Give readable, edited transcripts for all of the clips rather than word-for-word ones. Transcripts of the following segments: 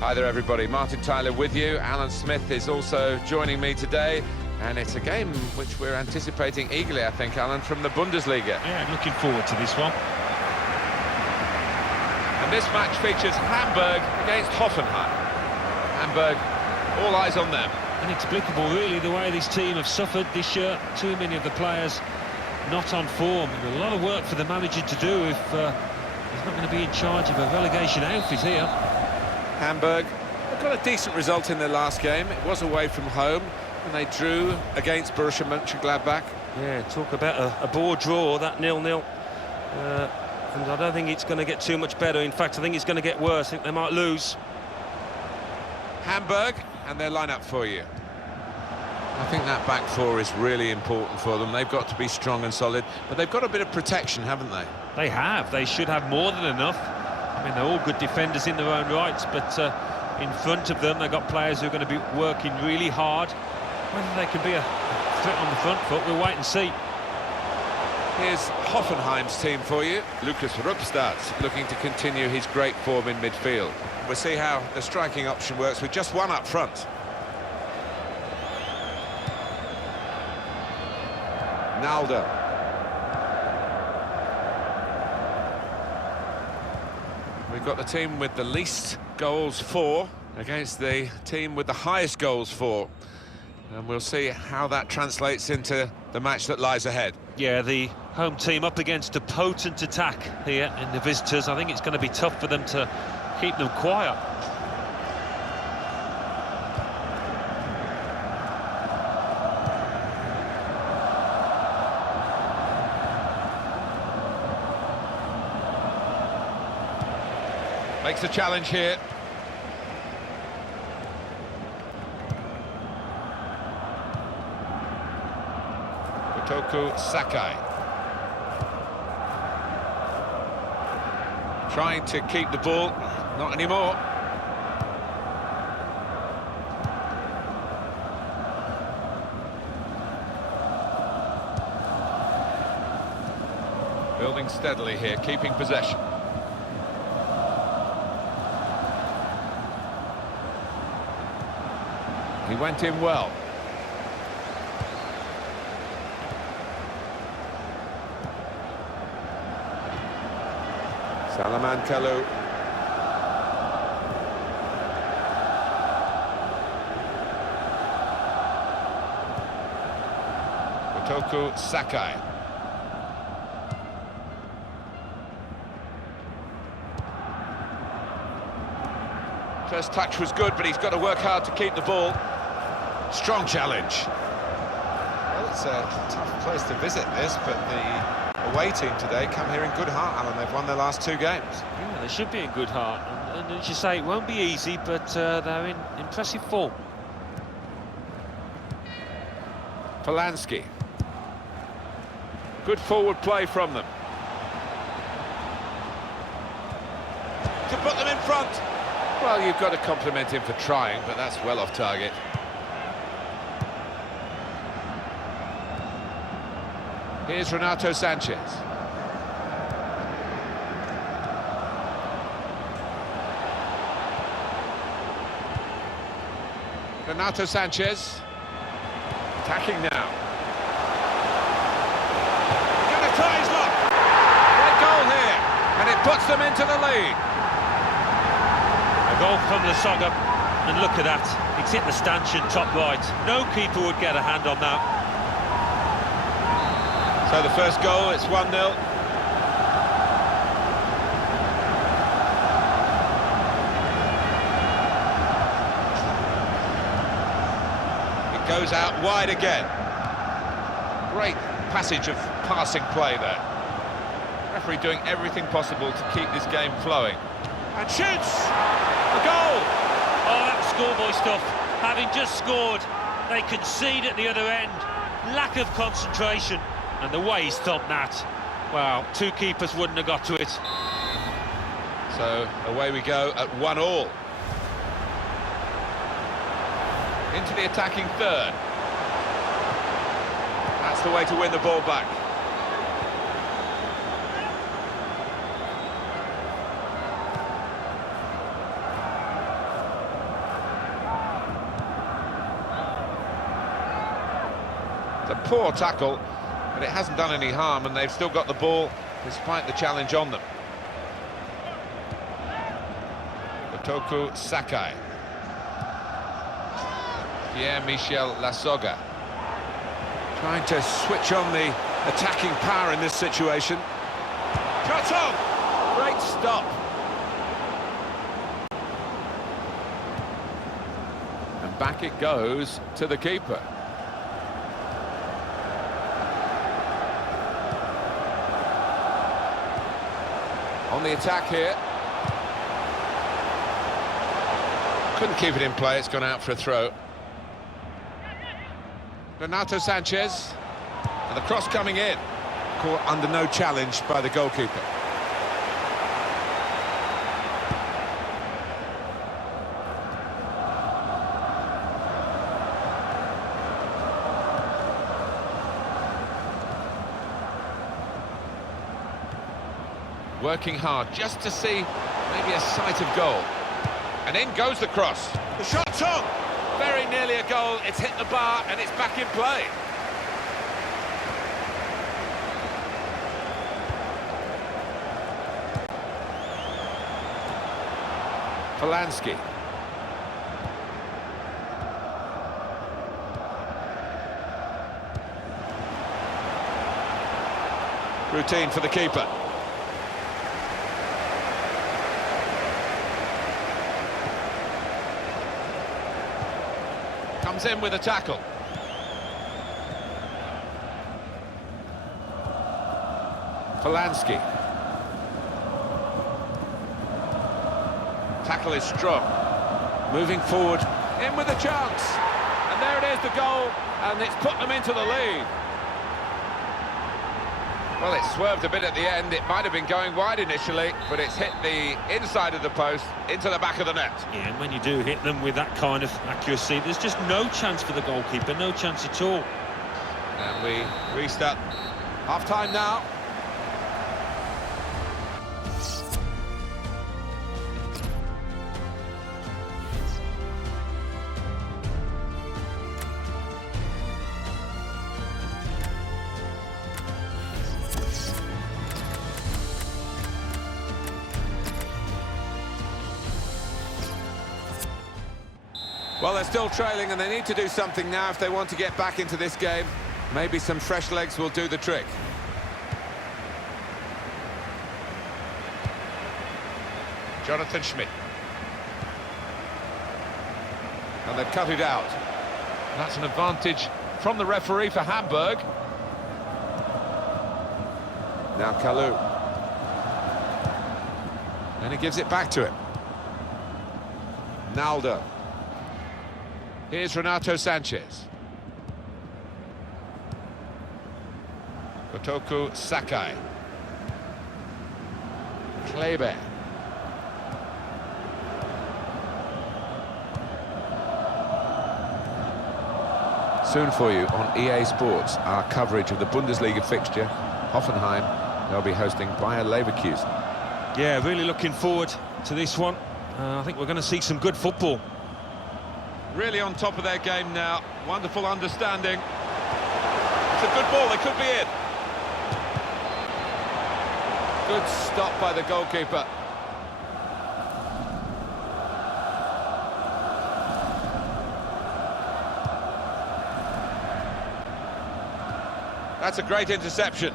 Hi there everybody, Martin Tyler with you. Alan Smith is also joining me today, and it's a game which we're anticipating eagerly, I think, Alan, from the Bundesliga. Yeah, I'm looking forward to this one. And this match features Hamburg against Hoffenheim. Hamburg, all eyes on them. Inexplicable really the way this team have suffered this year. Too many of the players not on form. A lot of work for the manager to do if he's not going to be in charge of a relegation outfit here. Hamburg, they've got a decent result in their last game. It was away from home, and they drew against Borussia Mönchengladbach. Yeah, talk about a bore draw, that 0-0. And I don't think it's going to get too much better. In fact, I think it's going to get worse. I think they might lose. Hamburg, and their lineup for you. I think that back four is really important for them. They've got to be strong and solid, but they've got a bit of protection, haven't they? They have. They should have more than enough. I mean, they're all good defenders in their own rights, but in front of them, they've got players who are going to be working really hard. Whether they can be a threat on the front foot, we'll wait and see. Here's Hoffenheim's team for you. Lucas Rupstad looking to continue his great form in midfield. We'll see how the striking option works with just one up front. Naldo. We've got the team with the least goals for against the team with the highest goals for. And we'll see how that translates into the match that lies ahead. Yeah, the home team up against a potent attack here in the visitors. I think it's going to be tough for them to keep them quiet. Makes a challenge here. Kotoku Sakai. Trying to keep the ball, not anymore. Building steadily here, keeping possession. He went in well. Salaman Kalou. Kotoku Sakai. First touch was good, but he's got to work hard to keep the ball. Strong challenge. Well, it's a tough place to visit this, but the away team today come here in good heart, Alan. They've won their last two games. Yeah, they should be in good heart. And as you say, it won't be easy, but they're in impressive form. Polanski. Good forward play from them. To put them in front. Well, you've got to compliment him for trying, but that's well off target. Here's Renato Sanchez. Renato Sanchez. Attacking now. Gunner's look. Great goal here, and it puts them into the lead. A goal from the Soga, and look at that. It's hit the stanchion top right. No keeper would get a hand on that. So the first goal, it's 1-0. It goes out wide again. Great passage of passing play there. Referee doing everything possible to keep this game flowing. And shoots! A goal! Oh, that's schoolboy stuff. Having just scored, they concede at the other end. Lack of concentration. And the way he's thumped that, wow, two keepers wouldn't have got to it. So away we go at 1-1. Into the attacking third. That's the way to win the ball back. a poor tackle, but it hasn't done any harm, and they've still got the ball despite the challenge on them. Kotoku Sakai. Pierre-Michel Lasogga. Trying to switch on the attacking power in this situation. Shot on! Great stop. And back it goes to the keeper. On the attack here. Couldn't keep it in play, it's gone out for a throw. Renato Sanchez. And the cross coming in. Caught under no challenge by the goalkeeper. Working hard just to see maybe a sight of goal. And in goes the cross. The shot's on! Very nearly a goal, it's hit the bar and it's back in play. Polanski. Routine for the keeper. Comes in with a tackle. Polanski. Tackle is strong. Moving forward. In with a chance. And there it is, the goal. And it's put them into the lead. Well, it swerved a bit at the end. It might have been going wide initially, but it's hit the inside of the post into the back of the net. Yeah, and when you do hit them with that kind of accuracy, there's just no chance for the goalkeeper, no chance at all. And we restart. Half-time now. Well, they're still trailing and they need to do something now if they want to get back into this game. Maybe some fresh legs will do the trick. Jonathan Schmidt. And they've cut it out. That's an advantage from the referee for Hamburg. Now Kalou. And he gives it back to him. Naldo. Here's Renato Sanchez. Kotoku Sakai. Kleber. Soon for you on EA Sports, our coverage of the Bundesliga fixture. Hoffenheim, they'll be hosting Bayer Leverkusen. Yeah, really looking forward to this one. I think we're going to see some good football. Really on top of their game now. Wonderful understanding. It's a good ball, they could be in. Good stop by the goalkeeper. That's a great interception.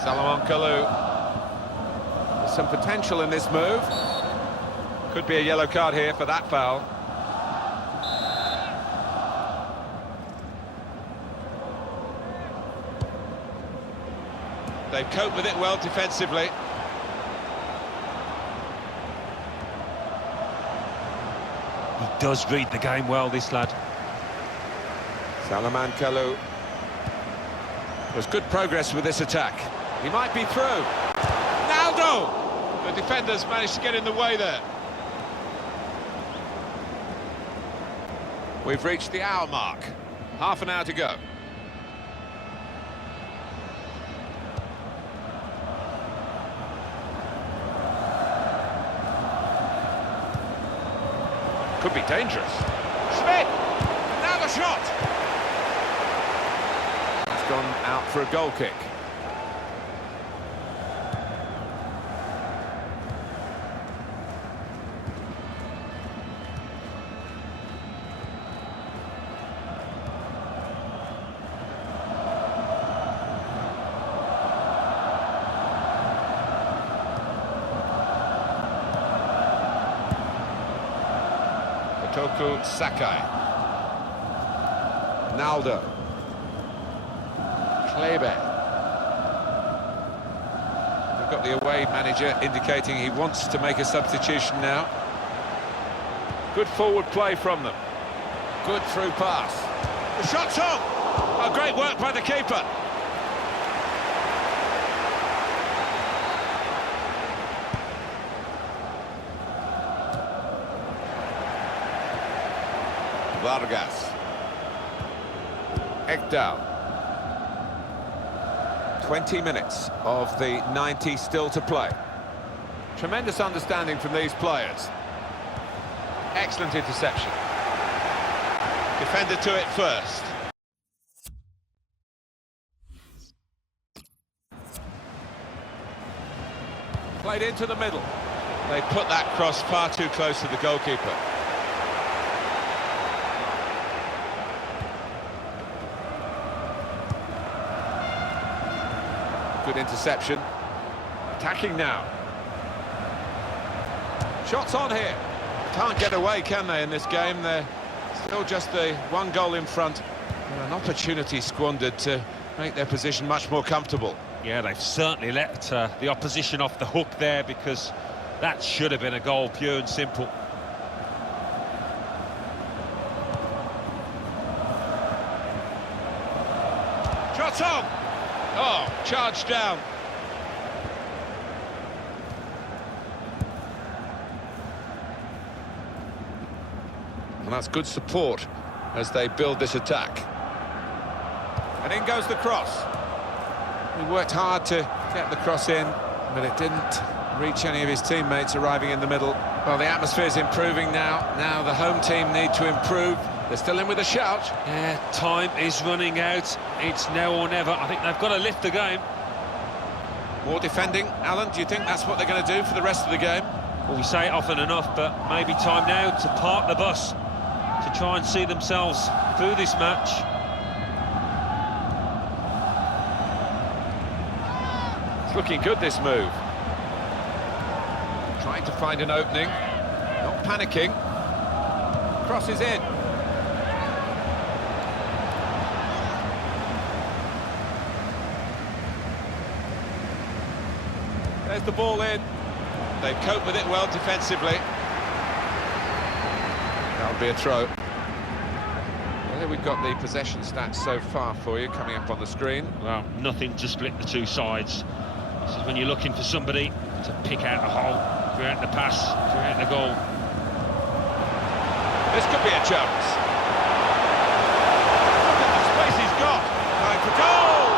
Salomon Kalou. There's some potential in this move. Could be a yellow card here for that foul. They've coped with it well defensively. He does read the game well, this lad. Salomon Kalou. There's good progress with this attack. He might be through. Naldo! The defenders managed to get in the way there. We've reached the hour mark. Half an hour to go. could be dangerous. Schmidt! Now the shot! It's gone out for a goal kick. Toku Sakai. Naldo. Klebe. We've got the away manager indicating he wants to make a substitution now. Good forward play from them. Good through pass. The shot's on! Oh, great work by the keeper. Vargas. Ekdal. 20 minutes of the 90 still to play. Tremendous understanding from these players. Excellent interception. Defender to it first. Played into the middle. They put that cross far too close to the goalkeeper. Good interception. Attacking now. Shots on here. Can't get away, can they, in this game? They're still just the one goal in front. An opportunity squandered to make their position much more comfortable. Yeah, they've certainly let the opposition off the hook there, because that should have been a goal, pure and simple. Shots on! Oh, charged down. And that's good support as they build this attack. And in goes the cross. He worked hard to get the cross in, but it didn't reach any of his teammates arriving in the middle. Well, the atmosphere is improving now. Now the home team need to improve. They're still in with a shout. Yeah, time is running out. It's now or never. I think they've got to lift the game. More defending. Alan, do you think that's what they're going to do for the rest of the game? Well, we say it often enough, but maybe time now to park the bus, to try and see themselves through this match. It's looking good, this move. Trying to find an opening. Not panicking. Crosses in. There's the ball in. They cope with it well defensively. That'll be a throw. Well, here we've got the possession stats so far for you coming up on the screen. Well, nothing to split the two sides. This is when you're looking for somebody to pick out a hole, create the pass, create the goal. This could be a chance. Look at the space he's got. Going for goal!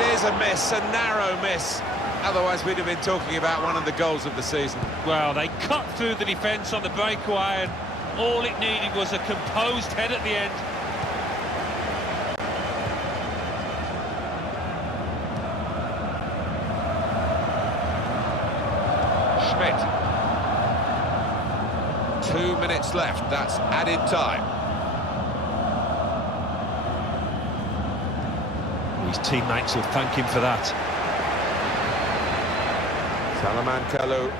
It is a miss, a narrow miss. Otherwise, we'd have been talking about one of the goals of the season. Well, they cut through the defence on the breakaway, and all it needed was a composed head at the end. Schmidt. 2 minutes left, that's added time. His teammates will thank him for that. Salaman Kalou.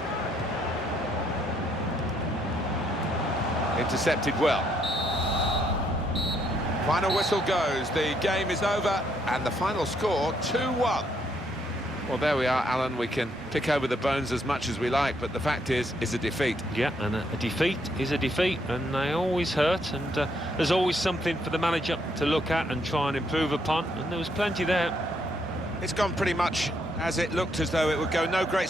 Intercepted well. Final whistle goes, the game is over, and the final score, 2-1. Well, there we are, Alan. We can pick over the bones as much as we like, but the fact is, it's a defeat. Yeah, and a defeat is a defeat, and they always hurt, and there's always something for the manager to look at and try and improve upon, and there was plenty there. It's gone pretty much as it looked as though it would go. No great